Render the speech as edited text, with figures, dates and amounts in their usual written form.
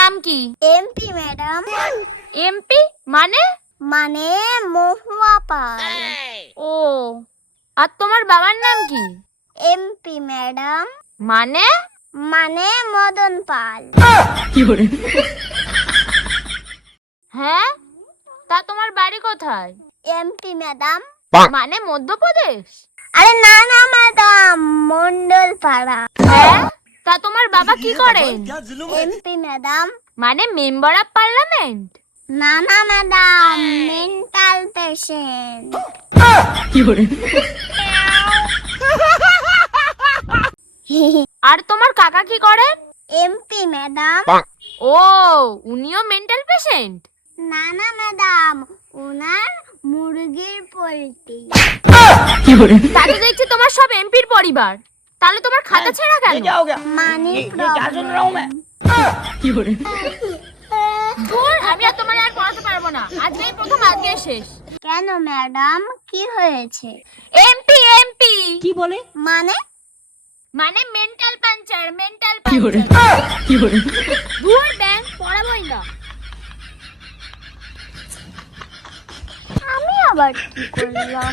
নাম কি? MP madam. MP মানে? মানে মহুয়া পাল। ও, আর তোমার বাবার নাম কি? MP madam. মানে? মানে মদন পাল। হ্যাঁ, তা তোমার বাড়ি কোথায়? MP madam. মানে মধ্যপ্রদেশ? আরে না না ম্যাডাম, মন্ডল পাড়া। হ্যাঁ, তা তোমার বাবা কি করেন? MP madam. মানে মেম্বার অফ পার্লামেন্ট? না না ম্যাডাম, মেন্টাল পেশেন্ট। আর তোমার কাকা কি করেন? MP madam. ও, উনিও মেন্টাল পেশেন্ট? না না ম্যাডাম, ওনার মুরগির পোল্ট্রি। তাতে দেখছি তোমার সব এমপির পরিবার। তাহলে তোমার খাতা ছেঁড়া কেন? Money problem. ধুর, আমি আর তোমার আর পড়াতে পারবো না। আজকেই প্রথম, আজকেই শেষ। কেন ম্যাডাম, কি হয়েছে? এমপি এমপি কি বলে? মানে মানে মেন্টাল পাঞ্চার, মেন্টাল পাঞ্চার। ধুর ব্যাং, পড়াবোই না। আমি আবার কি করলাম?